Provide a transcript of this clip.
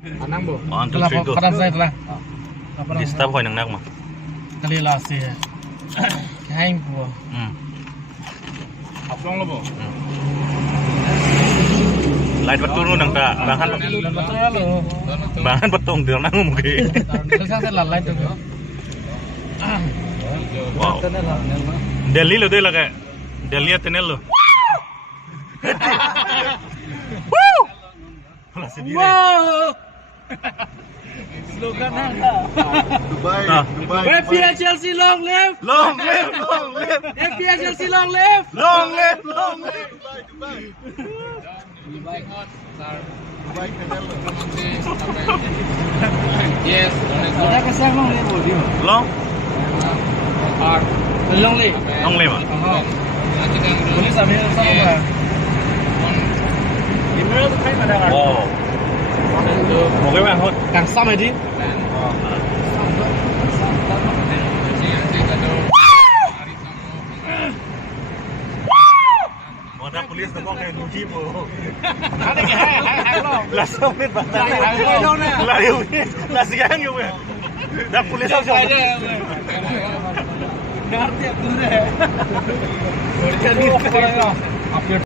Anang bo. One, two, Telah three, go. paras saya telah. Disturb hoy nang nak mah. Kali last ya. Kain po. Aplong lo bo. Light betul nu nang ta. Betul lo. Bahan betong dia nang mungkin. Terus saya lalai tu. Wow. Delhi lo deh lah kayak. Delhi atenel lo. Woo! Wow. Slogan apa? Dubai. Dubai. FPL Chelsea long live. Long live, long live, FPL Chelsea long live. long live, long live. Dubai hot, sir. Dubai kenal lo. Yes. Ada kesan long live boleh. Long, Hard. Long live. long live. Boleh sambil sama. Gimana tu kain pada kan? Wow. Một cái bàn thôi. Càng xong rồi đi. Ada polis tengok kayak kunci po. Ada ke hai lo. Langsung ni batang. Lari ni. Lasi kan yo. Dah polis apa? Ngerti aku deh. Jadi update